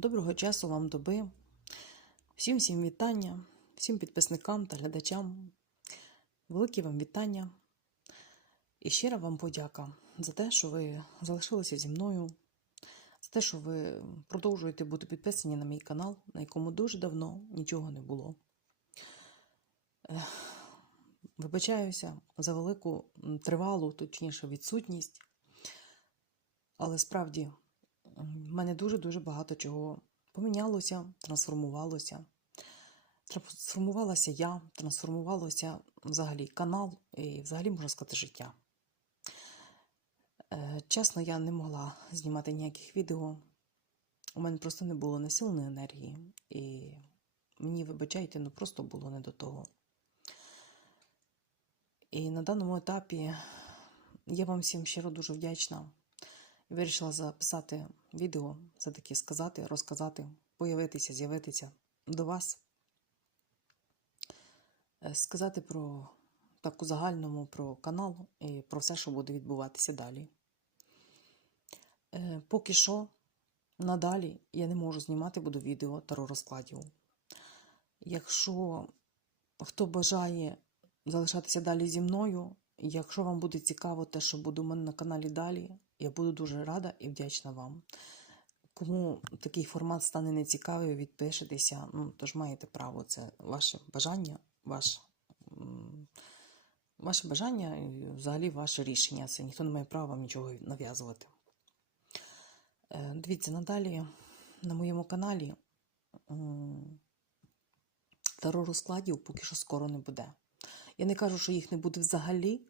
Доброго часу вам доби. Всім всім вітання, всім підписникам та глядачам. Велике вам вітання. І щира вам подяка за те, що ви залишилися зі мною, за те, що ви продовжуєте бути підписані на мій канал, на якому дуже давно нічого не було. Вибачаюся за велику тривалу, точніше, відсутність. Але справді в мене дуже-дуже багато чого помінялося, трансформувалося. Трансформувалася я, трансформувалося взагалі канал і взагалі, можна сказати, життя. Е, Чесно, я не могла знімати ніяких відео. У мене просто не було ні сил, ні енергії. І мені, вибачайте, ну просто було не до того. І на даному етапі я вам всім щиро дуже вдячна. Вирішила записати відео, все-таки сказати, розказати, появитися, з'явитися до вас. Е, Сказати про так загальному про канал і про все, що буде відбуватися далі. Е, Поки що, надалі я не можу знімати буду відео таро розкладів. Якщо хто бажає залишатися далі зі мною, якщо вам буде цікаво те, що буде у мене на каналі далі, я буду дуже рада і вдячна вам. Кому такий формат стане нецікавий, відпишетеся. Ну, тож маєте право, це ваше бажання, ваш, ваше бажання і взагалі ваше рішення. Це ніхто не має права вам нічого нав'язувати. Е, Дивіться, надалі на моєму каналі таро розкладів поки що скоро не буде. Я не кажу, що їх не буде взагалі,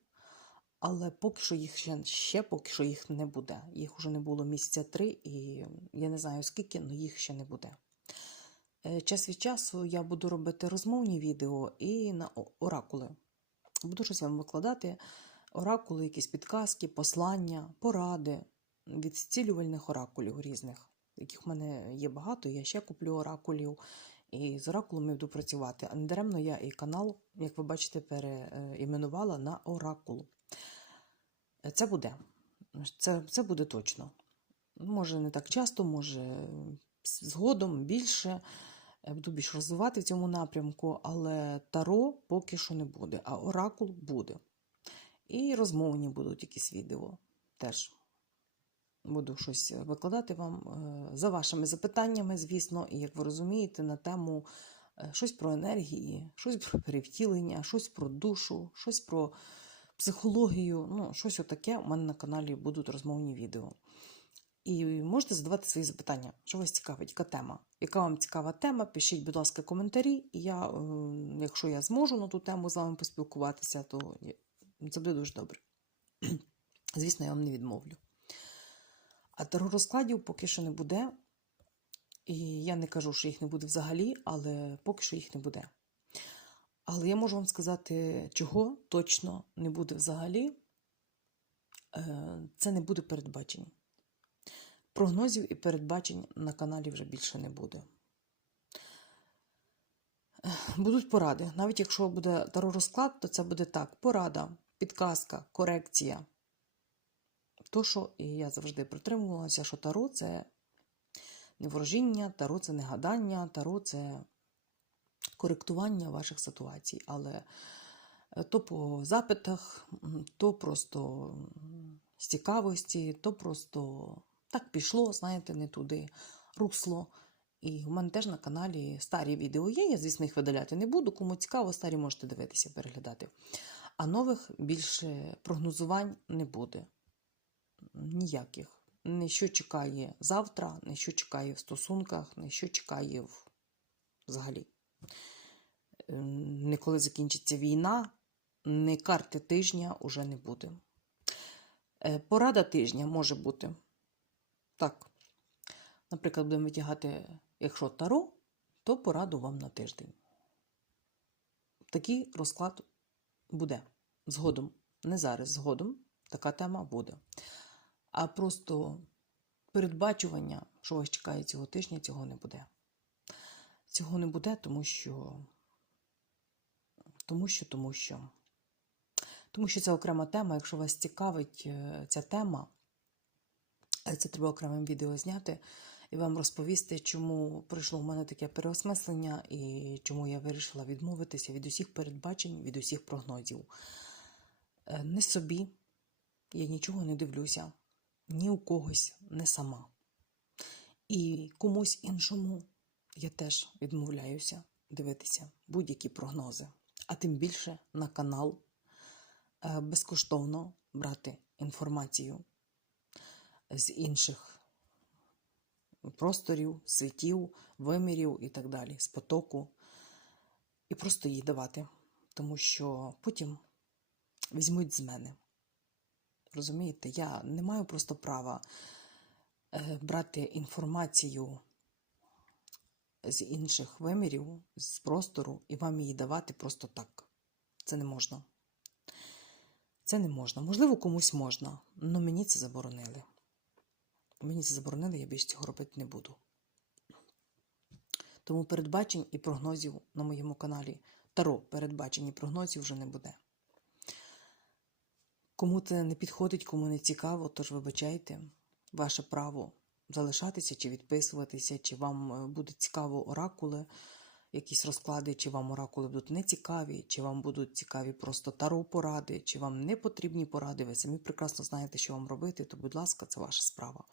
але поки що їх ще, ще поки що їх не буде. Їх вже не було місяця три, і я не знаю скільки, але їх ще не буде. Е, Час від часу я буду робити розмовні відео і на оракули. Буду щось вам викладати. Оракули, якісь підказки, послання, поради від зцілювальних оракулів різних, яких в мене є багато. Я ще куплю оракулів. І з оракулами буду працювати. А недаремно я і канал, як ви бачите, переіменувала на оракул. Це буде. Це, це буде точно. Може, не так часто, може, згодом більше. Я Буду більш розвивати в цьому напрямку, але таро поки що не буде, а оракул буде. І розмовні будуть якісь відео. Теж буду щось викладати вам е, за вашими запитаннями, звісно, і як ви розумієте, на тему е, щось про енергії, щось про перевтілення, щось про душу, щось про психологію. Ну, щось отаке у мене на каналі будуть розмовні відео. І можете задавати свої запитання, що вас цікавить, яка тема. Яка вам цікава тема? Пишіть, будь ласка, коментарі. І я, е, якщо я зможу на ту тему з вами поспілкуватися, то це буде дуже добре. Звісно, я вам не відмовлю. А таро розкладів поки що не буде. І я не кажу, що їх не буде взагалі, але поки що їх не буде. Але я можу вам сказати, чого точно не буде взагалі. Е, Це не буде передбачень. Прогнозів і передбачень на каналі вже більше не буде. Будуть поради. Навіть якщо буде таро розклад, то це буде так: порада, підказка, корекція. То, що і я завжди притримувалася, що таро це не ворожіння, таро це не гадання, таро це коректування ваших ситуацій. Але е, то по запитах, то просто з цікавості, то просто так пішло, знаєте, не туди русло. І в мене теж на каналі старі відео є. Я, звісно, їх видаляти не буду. Кому цікаво, старі можете дивитися, переглядати. А нових більше прогнозувань не буде. Ніяких. Не що чекає завтра, не що чекає в стосунках, не що чекає в... взагалі. Е, Не коли закінчиться війна, не карти тижня уже не буде. Е, Порада тижня може бути. Так. Наприклад, будемо витягати, якщо таро, то пораду вам на тиждень. Такий розклад буде згодом. Не зараз, згодом така тема буде. А просто передбачування, що вас чекає цього тижня, цього не буде. Цього не буде, тому що. Тому що, тому що. Тому що це окрема тема. Якщо вас цікавить е, ця тема, е, це треба окремим відео зняти. і вам розповісти, чому прийшло в мене таке переосмислення і чому я вирішила відмовитися від усіх передбачень, від усіх прогнозів. Е, Не собі я нічого не дивлюся, ні у когось, не сама. І комусь іншому я теж відмовляюся дивитися будь-які прогнози, а тим більше на канал е, безкоштовно брати інформацію з інших просторів, світів, вимірів і так далі, з потоку, і просто їй давати, тому що потім візьмуть з мене. Розумієте, я не маю просто права е, брати інформацію з інших вимірів, з простору, і вам її давати просто так. Це не можна. Це не можна. Можливо, комусь можна, але мені це заборонили. Мені це заборонили, я більше цього робити не буду. Тому передбачень і прогнозів на моєму каналі Таро передбачень і прогнозів вже не буде. Кому це не підходить, кому не цікаво, тож вибачайте, ваше право залишатися чи відписуватися, чи вам е, буде цікаво оракули, якісь розклади, чи вам оракули будуть не цікаві, чи вам будуть цікаві просто таро поради, чи вам не потрібні поради. Ви самі прекрасно знаєте, що вам робити, то, будь ласка, це ваша справа.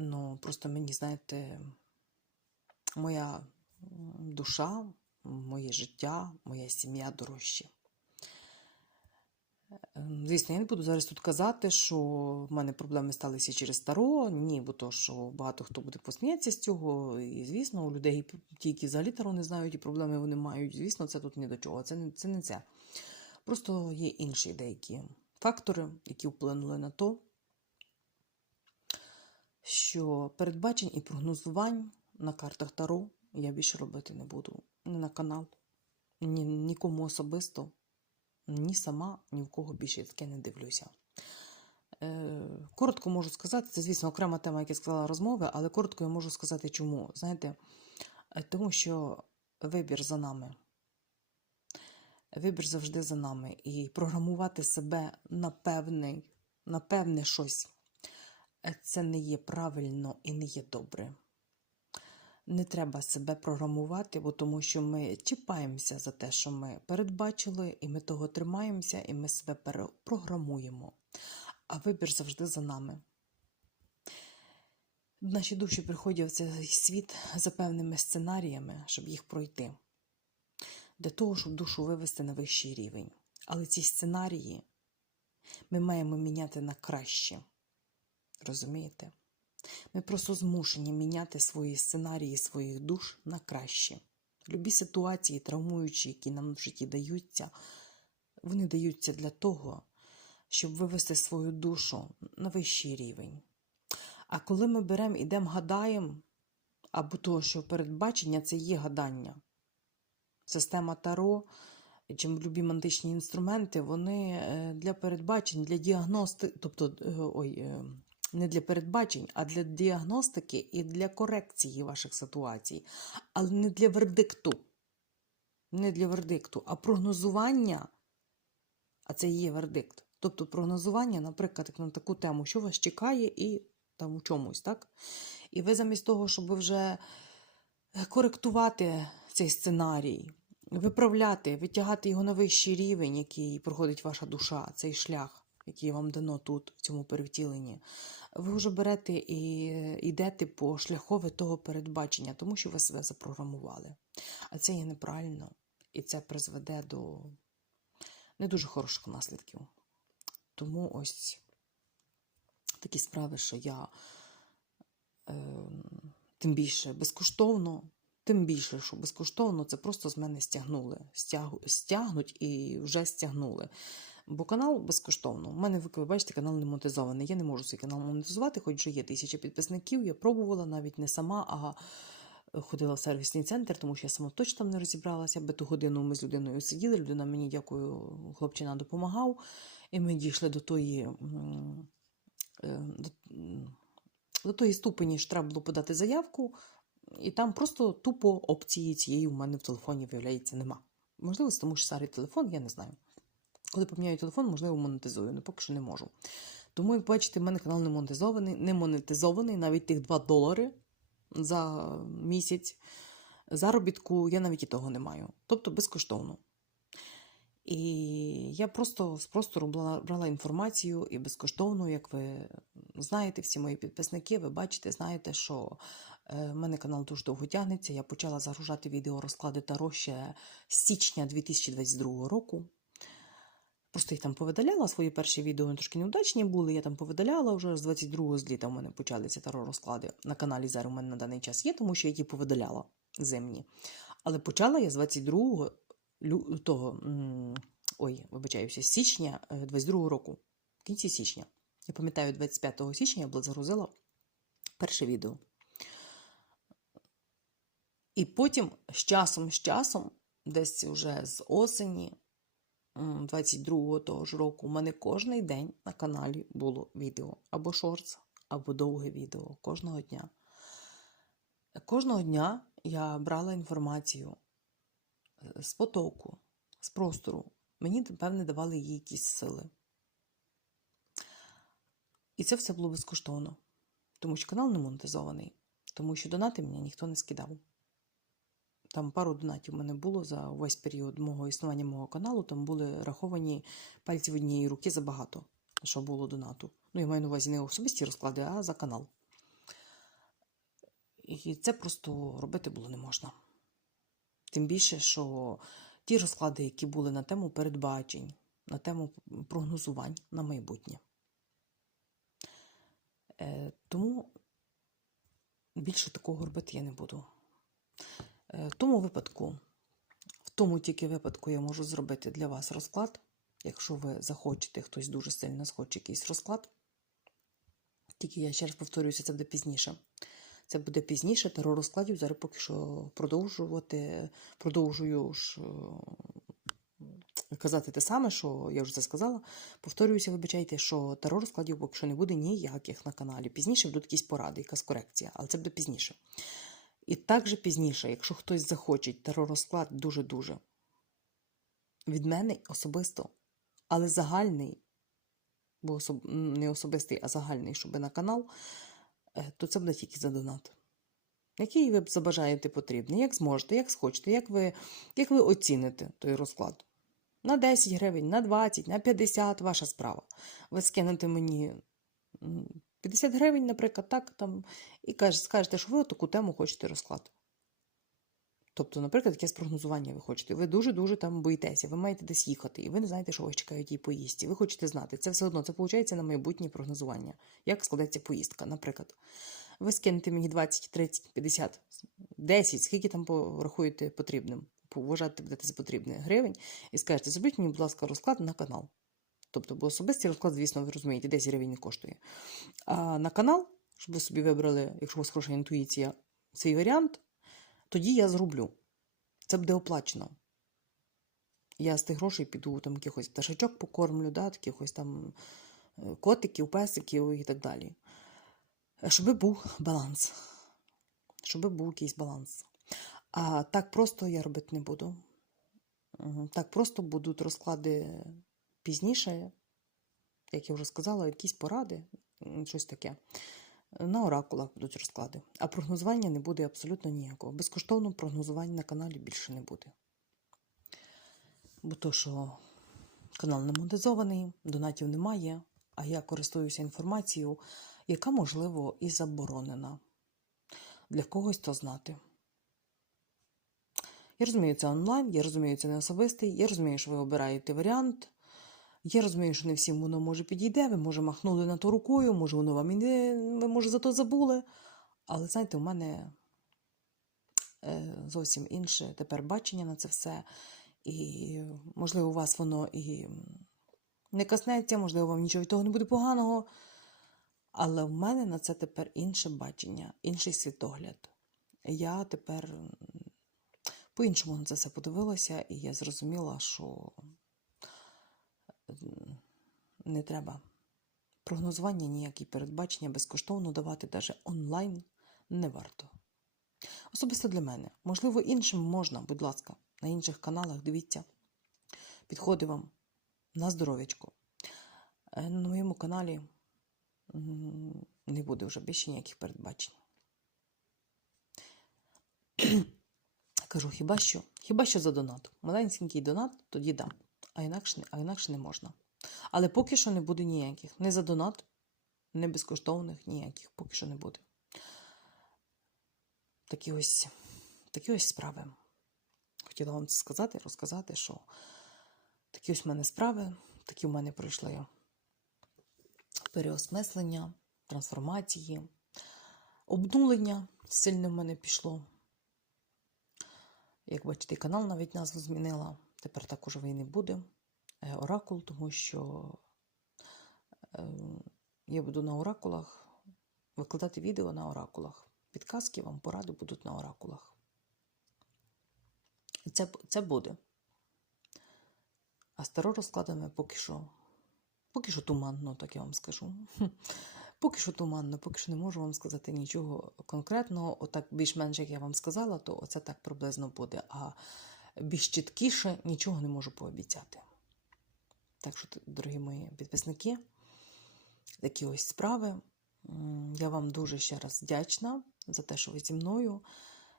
Ну, просто мені, знаєте, моя душа, моє життя, моя сім'я дорожче. Ем, Звісно, я не буду зараз тут казати, що в мене проблеми сталися через Таро. Ні, бо то, що багато хто буде посміятися з цього. І, звісно, у людей, ті, які взагалі Таро не знають, і проблеми вони мають. Звісно, це тут ні до чого. Це це. Не це. Просто є інші деякі фактори, які вплинули на то, що передбачень і прогнозувань на картах Таро я більше робити не буду. Ні на канал, ні нікому особисто ні сама, ні в кого більше таке не дивлюся. Е, коротко можу сказати, це, звісно, окрема тема, як я сказала, розмови, але коротко я можу сказати, чому. Знаєте, е, тому що вибір за нами. Вибір завжди за нами. І програмувати себе на певне, на певне щось е, це не є правильно і не є добре. Не треба себе програмувати, бо тому що ми чіпаємося за те, що ми передбачили, і ми того тримаємося, і ми себе перепрограмуємо. А вибір завжди за нами. Наші душі приходять в цей світ за певними сценаріями, щоб їх пройти, для того, щоб душу вивести на вищий рівень. Але ці сценарії ми маємо міняти на краще. Розумієте? Ми просто змушені міняти свої сценарії своїх душ на краще. Любі ситуації, травмуючі, які нам в житті даються, вони даються для того, щоб вивести свою душу на вищий рівень. А коли ми беремо, ідемо, гадаємо, або того, що передбачення це є гадання. Система Таро, чи любі античні інструменти, вони е, для передбачень, для діагностики, тобто, е, ой, е, не для передбачень, а для діагностики і для корекції ваших ситуацій, але не для вердикту. Не для вердикту, а прогнозування, а це є вердикт. Тобто прогнозування, наприклад, на таку тему, що вас чекає, і там у чомусь, так? І ви замість того, щоб вже коректувати цей сценарій, виправляти, витягати його на вищий рівень, який проходить ваша душа, цей шлях які вам дано тут, в цьому перевтіленні, ви вже берете і йдете по шляхові того передбачення, тому що ви себе запрограмували. А це є неправильно, і це призведе до не дуже хороших наслідків. Тому ось такі справи, що я е, тим більше безкоштовно. Тим більше, що безкоштовно, це просто з мене стягнули. Стягнуть і вже стягнули. Бо канал безкоштовно. У мене, ви бачите, канал не монетизований. Я не можу свій канал монетизувати, хоч вже є тисяча підписників. Я пробувала навіть не сама, а ходила в сервісний центр, тому що я сама точно там не розібралася. Би ту годину ми з людиною сиділи. Людина мені, дякую, хлопчина допомагав. І ми дійшли до тої. До, до тої ступені що треба було подати заявку, і там просто тупо опції цієї у мене в телефоні, виявляється, нема. Можливо, тому що старий телефон, я не знаю. Коли поміняю телефон, можливо, монетизую, але поки що не можу. Тому, як бачите, в мене канал не монетизований, не монетизований, навіть тих 2 долари за місяць заробітку, я навіть і того не маю. Тобто безкоштовно. І я просто з простору брала, інформацію і безкоштовно, як ви знаєте, всі мої підписники, ви бачите, знаєте, що е, в мене канал дуже довго тягнеться. Я почала загружати відео розклади Таро ще з січня 2022 року. Просто їх там повидаляла, свої перші відео вони трошки неудачні були. Я там повидаляла вже з 22-го з літа. У мене почалися таро розклади. На каналі зараз у мене на даний час є, тому що я її повидаляла зимні. Але почала я з 22-го того, ой, вибачаюся, січня 22-го року, в кінці січня. Я пам'ятаю, 25 січня я загрузила перше відео. І потім з часом, з часом, десь вже з осені 22-го того ж року, у мене кожний день на каналі було відео. Або шортс, або довге відео кожного дня. Кожного дня я брала інформацію е, з потоку, з простору. Мені, певне, давали їй якісь сили. І це все було безкоштовно, тому що канал не монетизований, тому що донати мені ніхто не скидав. Там пару донатів у мене було за весь період мого існування мого каналу. Там були раховані пальці в однієї руки забагато, що було донату. Ну, я маю на увазі не особисті розклади, а за канал. І це просто робити було не можна. Тим більше, що ті розклади, які були на тему передбачень, на тему прогнозувань на майбутнє. Е, тому більше такого робити я не буду. Е, В тому випадку, в тому тільки випадку я можу зробити для вас розклад. Якщо ви захочете, хтось дуже сильно схоче якийсь розклад. Тільки я ще раз повторююся, це буде пізніше. Це буде пізніше, таро розкладів. Зараз поки що продовжувати, продовжую ж е, казати те саме, що я вже це сказала. Повторююся, вибачайте, що таро розкладів поки що не буде ніяких на каналі. Пізніше будуть якісь поради, якась корекція, але це буде пізніше. І також пізніше, якщо хтось захоче теророзклад дуже-дуже від мене особисто, але загальний, бо особ... не особистий, а загальний, щоб на канал, е, то це буде тільки за донат. Який ви б забажаєте потрібний, як зможете, як схочете, як ви, як ви оціните той розклад. На 10 гривень, на 20, на 50 ваша справа. Ви скинете мені 50 гривень, наприклад, так, там, і каже- скажете, що ви таку тему хочете розклад. Тобто, наприклад, якесь прогнозування ви хочете. Ви дуже-дуже там боїтеся, ви маєте десь їхати, і ви не знаєте, що вас чекають і поїздці. Ви хочете знати. Це все одно, це виходить на майбутнє прогнозування. Як складеться поїздка, наприклад. Ви скинете мені 20, 30, 50, 10, скільки там порахуєте потрібним, вважати будете за потрібне гривень, і скажете, зробіть мені, будь ласка, розклад на канал. Тобто, бо особистий розклад, звісно, ви розумієте, 10 гривень коштує. А на канал, щоб ви собі вибрали, якщо у вас хороша інтуїція, цей варіант, тоді я зроблю. Це буде оплачено. Я з тих грошей піду там якихось пташечок покормлю, да, таких ось там е, котиків, песиків і так далі. Е, Щоб був баланс. Щоб був якийсь баланс. А так просто я робити не буду. Так просто будуть розклади пізніше, як я вже сказала, якісь поради, щось таке. На оракулах будуть розклади. А прогнозування не буде абсолютно ніякого. Безкоштовного прогнозування на каналі більше не буде. Бо то, що канал не монетизований, донатів немає, а я користуюся інформацією, яка, можливо, і заборонена. Для когось то знати. Я розумію, це онлайн, я розумію, це не особистий, я розумію, що ви обираєте варіант. Я розумію, що не всім воно може підійде, ви може махнули на то рукою, може воно вам і не, ви може за то забули. Але знаєте, у мене е, зовсім інше тепер бачення на це все. І, можливо, у вас воно і не коснеться, можливо, вам нічого від того не буде поганого. Але в мене на це тепер інше бачення, інший світогляд. Я тепер по-іншому на це все подивилася, і я зрозуміла, що не треба прогнозування, ніякі передбачення безкоштовно давати навіть онлайн не варто. Особисто для мене. Можливо, іншим можна, будь ласка, на інших каналах дивіться. Підходи вам на здоров'ячко. Е, На моєму каналі не буде вже більше ніяких передбачень. Кажу, хіба що? Хіба що за донат? Маленький донат, тоді дам. А інакше, а інакше не можна. Але поки що не буде ніяких. Не за донат, не безкоштовних, ніяких. Поки що не буде. Такі ось, такі ось справи. Хотіла вам це сказати, розказати, що такі ось в мене справи, такі в мене пройшли переосмислення, трансформації, обнулення сильне в мене пішло. Як бачите, канал навіть назву змінила. Тепер також війни буде. Е, Оракул, тому що е, я буду на оракулах викладати відео на оракулах. Підказки вам поради будуть на оракулах. І це, це буде. А з таро розкладами поки що. Поки що туманно, так я вам скажу. Поки що туманно, поки що не можу вам сказати нічого конкретного. Отак більш-менш, як я вам сказала, то оце так приблизно буде. А більш чіткіше нічого не можу пообіцяти. Так що, дорогі мої підписники, такі ось справи. Я вам дуже ще раз вдячна за те, що ви зі мною.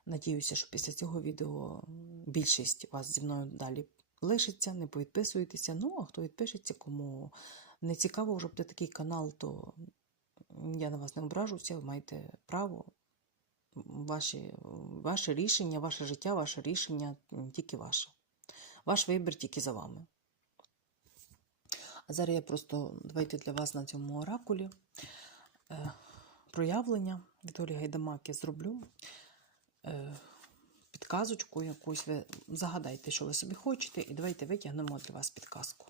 Надіюся, що після цього відео більшість вас зі мною далі лишиться, не повідписуєтеся. Ну, а хто відпишеться, кому не цікаво вже буде такий канал, то я на вас не ображуся, ви маєте право. Ваші, ваше рішення, ваше життя, ваше рішення тільки ваше. Ваш вибір тільки за вами. А зараз я просто давайте для вас на цьому оракулі е, проявлення Віталії Гайдамаки зроблю. Е, підказочку якусь ви загадайте, що ви собі хочете, і давайте витягнемо для вас підказку.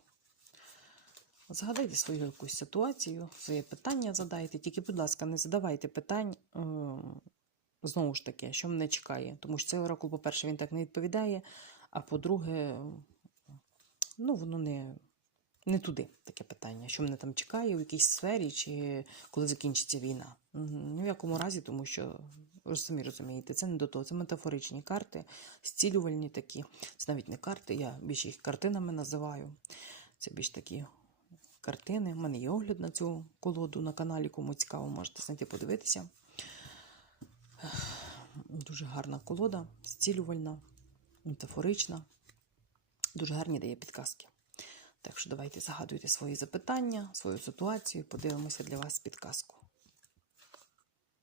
Згадайте свою якусь ситуацію, своє питання задайте. Тільки, будь ласка, не задавайте питань е, знову ж таки, що мене чекає. Тому що цей оракул, по-перше, він так не відповідає, а по-друге, ну, воно не, не туди таке питання, що мене там чекає у якійсь сфері, чи коли закінчиться війна. Ні в якому разі, тому що ви самі розумієте, це не до того. Це метафоричні карти, зцілювальні такі. Це навіть не карти, я більше їх картинами називаю. Це більш такі картини. У мене є огляд на цю колоду на каналі. Кому цікаво, можете знайти подивитися. Дуже гарна колода, зцілювальна, метафорична. Дуже гарні дає підказки. Так що давайте загадуйте свої запитання, свою ситуацію, подивимося для вас підказку.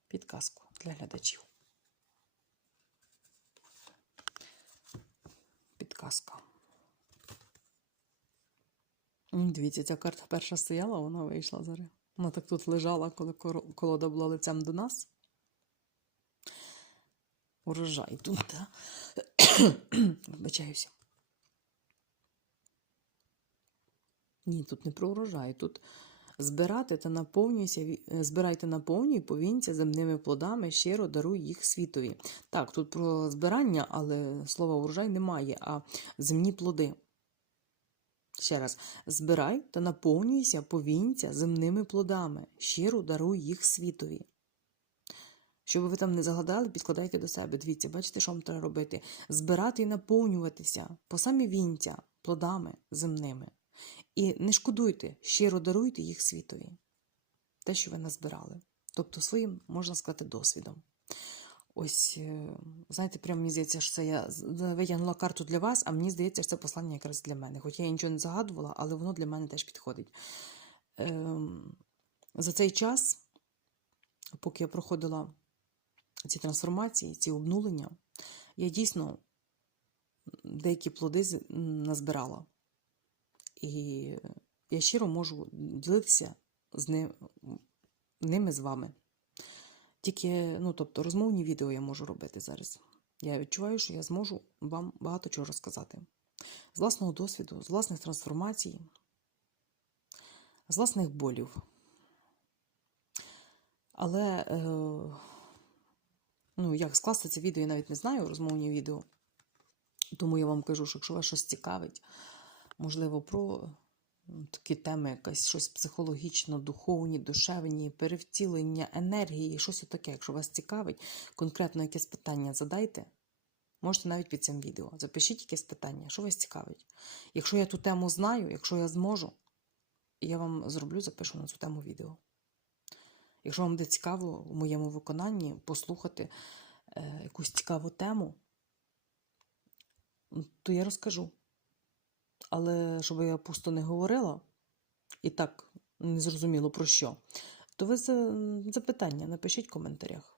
Підказку для глядачів. Підказка. Дивіться, ця карта перша стояла, вона вийшла зараз. Вона так тут лежала, коли колода була лицем до нас. Урожай тут, так? Вибачаюся. Ні, тут не про урожай. Тут збирати та наповнюйся, е, збирайте наповнюй повінця земними плодами, щиро даруй їх світові. Так, тут про збирання, але слова урожай немає, а земні плоди. Ще раз, збирай та наповнюйся повінця земними плодами, щиро даруй їх світові. Щоб ви там не загадали, підкладайте до себе. Дивіться, бачите, що вам треба робити? Збирати і наповнюватися по самі вінця плодами земними. І не шкодуйте, щиро даруйте їх світові. Те, що ви назбирали. Тобто своїм, можна сказати, досвідом. Ось, е, знаєте, прямо мені здається, що це я витягнула карту для вас, а мені здається, що це послання якраз для мене. Хоч я нічого не загадувала, але воно для мене теж підходить. Ем, за цей час, поки я проходила ці трансформації, ці обнулення, я дійсно деякі плоди назбирала. І я щиро можу ділитися з ним, ними з вами. Тільки, ну, тобто, розмовні відео я можу робити зараз. Я відчуваю, що я зможу вам багато чого розказати. З власного досвіду, з власних трансформацій, з власних болів. Але, е, ну, як скласти це відео, я навіть не знаю, розмовні відео. Тому я вам кажу, що якщо вас щось цікавить, можливо, про такі теми, якась щось психологічно, духовні, душевні, перевтілення, енергії, щось таке. Якщо вас цікавить, конкретно якесь питання задайте. Можете навіть під цим відео. Запишіть якесь питання, що вас цікавить. Якщо я ту тему знаю, якщо я зможу, я вам зроблю, запишу на цю тему відео. Якщо вам буде цікаво в моєму виконанні послухати е, якусь цікаву тему, то я розкажу. Але щоб я пусто не говорила і так не зрозуміло про що, то ви запитання напишіть в коментарях.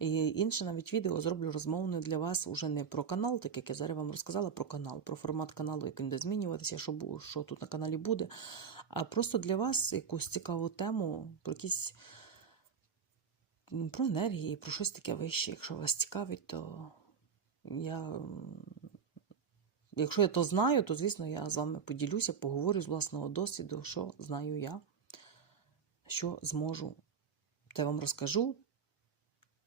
І інше навіть відео зроблю розмовне для вас уже не про канал, так як я зараз вам розказала про канал, про формат каналу, який буде змінюватися, що, що тут на каналі буде. А просто для вас якусь цікаву тему, про якісь про енергії, про щось таке вище. Якщо вас цікавить, то я. Якщо я то знаю, то звісно я з вами поділюся, поговорю з власного досвіду, що знаю я, що зможу. Та я вам розкажу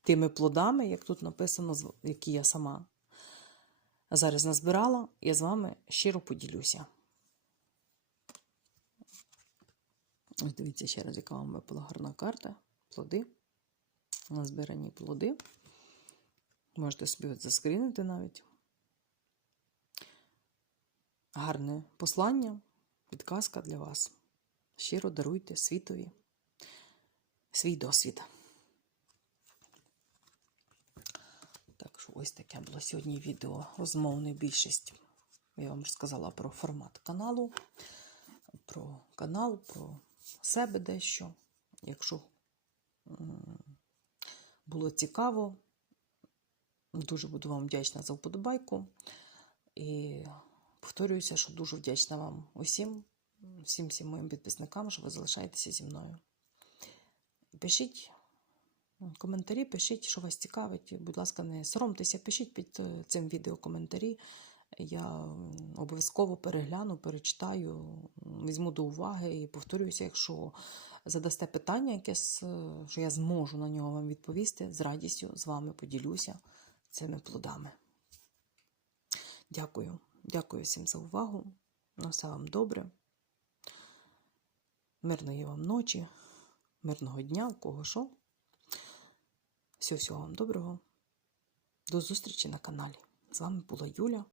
тими плодами, як тут написано, які я сама зараз назбирала, я з вами щиро поділюся. Ось дивіться ще раз, яка вам випала гарна карта. Плоди. Назбирані плоди. Можете собі заскрінити навіть. Гарне послання, підказка для вас. Щиро даруйте світові свій досвід. Так що ось таке було сьогодні відео розмовне більшість. Я вам розказала про формат каналу, про канал, про себе дещо. Якщо було цікаво, дуже буду вам вдячна за вподобайку. І повторююся, що дуже вдячна вам усім, всім всім моїм підписникам, що ви залишаєтеся зі мною. Пишіть коментарі, пишіть, що вас цікавить. Будь ласка, не соромтеся, пишіть під е, цим відео коментарі. Я обов'язково перегляну, перечитаю, візьму до уваги і повторююся, якщо задасте питання, якесь, е, що я зможу на нього вам відповісти, з радістю з вами поділюся цими плодами. Дякую. Дякую всім за увагу. На все вам добре. Мирної вам ночі, мирного дня, у кого що. Всього всього вам доброго. До зустрічі на каналі. З вами була Юля.